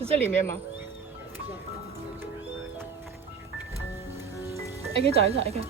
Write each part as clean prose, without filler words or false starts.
是这里面吗？哎，可以找一下，哎，看。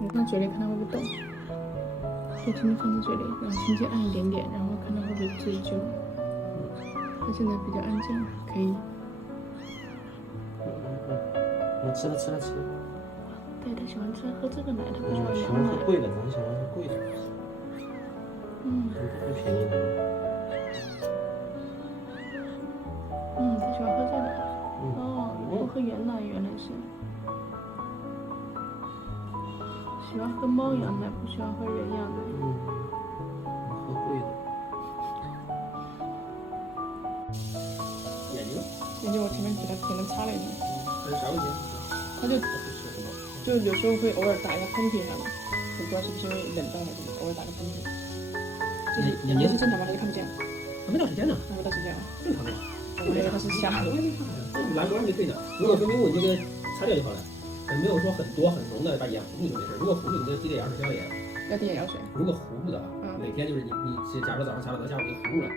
你放嘴里看它会不会动，可以轻轻放在嘴里，然后轻轻按一点点，然后看它会不会追究。它现在比较安静，可以。吃了。对，他喜欢喝这个奶，他不喜欢喜羊奶。欢喝贵的，咱喜欢喝贵的。不便宜的。他喜欢喝这个。不喝原奶，原来是。喜欢喝猫羊奶，不喜欢喝人羊奶。喝贵的。眼睛我前面给他擦了一下。这是啥问题？他就有时候会偶尔打一下喷嚏啥的，我不知道是不是因为冷到还是什么，偶尔打个喷嚏。眼睛是正常吗？还是看不见？还没到时间呢。还没到时间啊？正常的。我以为他是瞎的。蓝光就可以的。如果说明我这个擦掉就好了，没有说很多很浓的把眼糊住就没事。如果糊住，你就滴点羊水消炎。要滴眼药水。如果糊住的话，每天就是你假如早上擦了，到下午就糊住了。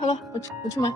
好了，我去买。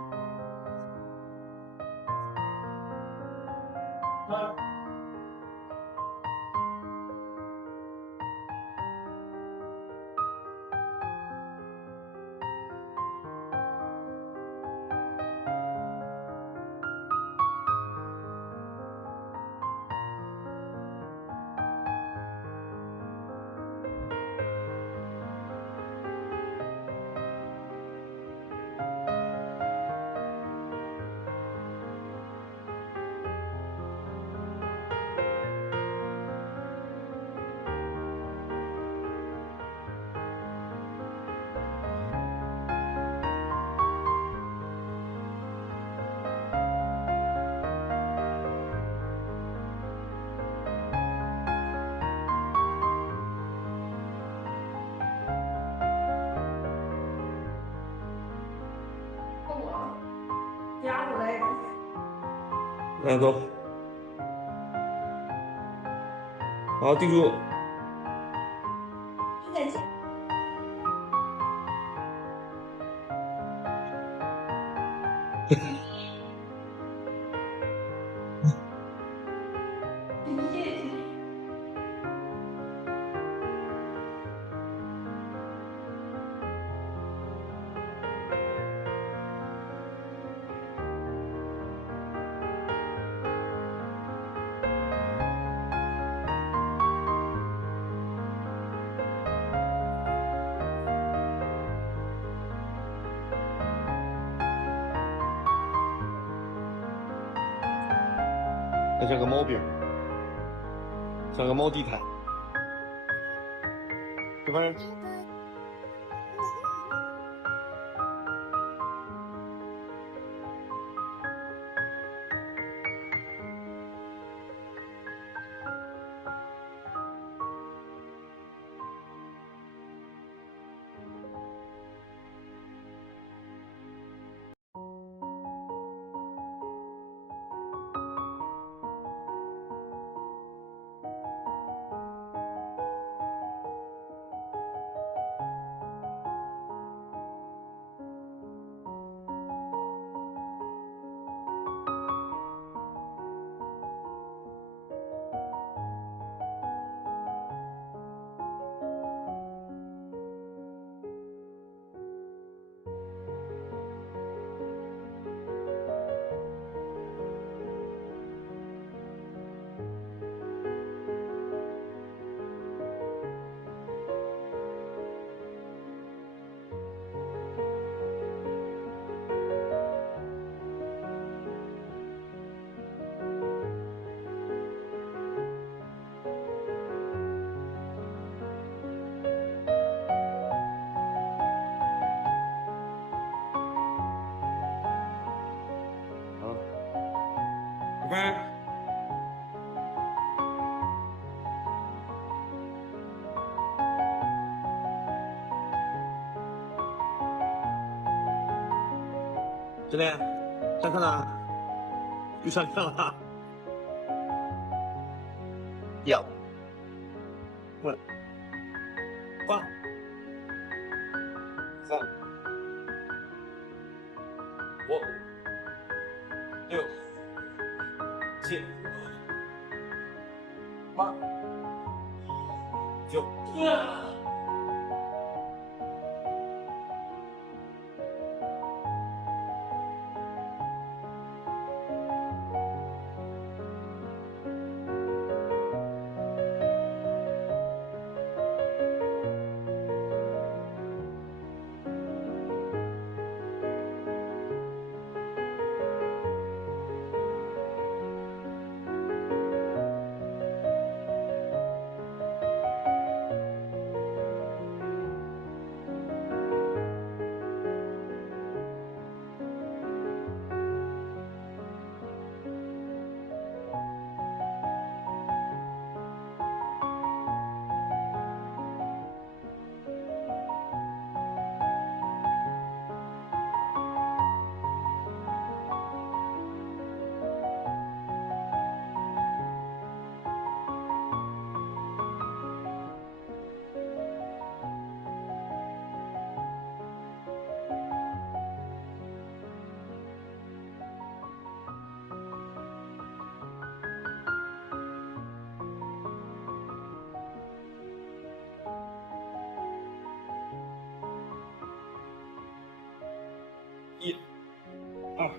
来走，好，定住。它像个猫饼，像个猫地毯。这玩意儿。班。真的？上课呢？又上课了？有。问。挂。3、5、6、7、8、9。1、2、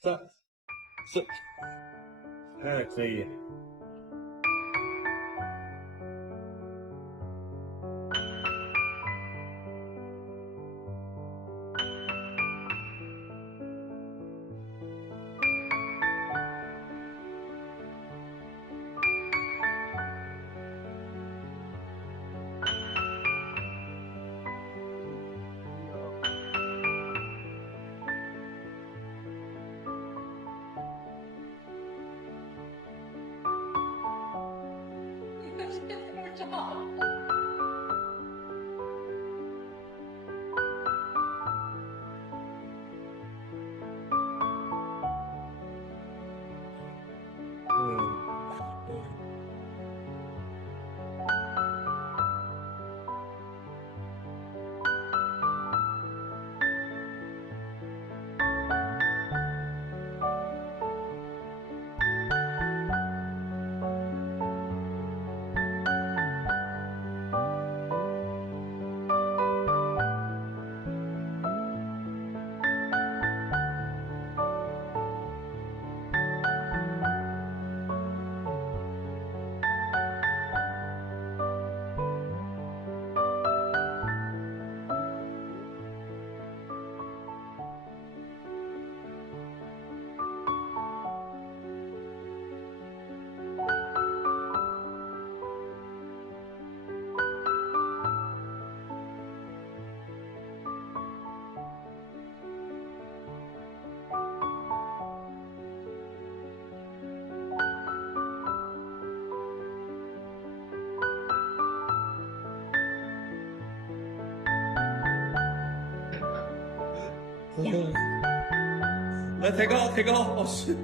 3、4。哎，可以。来，抬高，抬高！哦，是。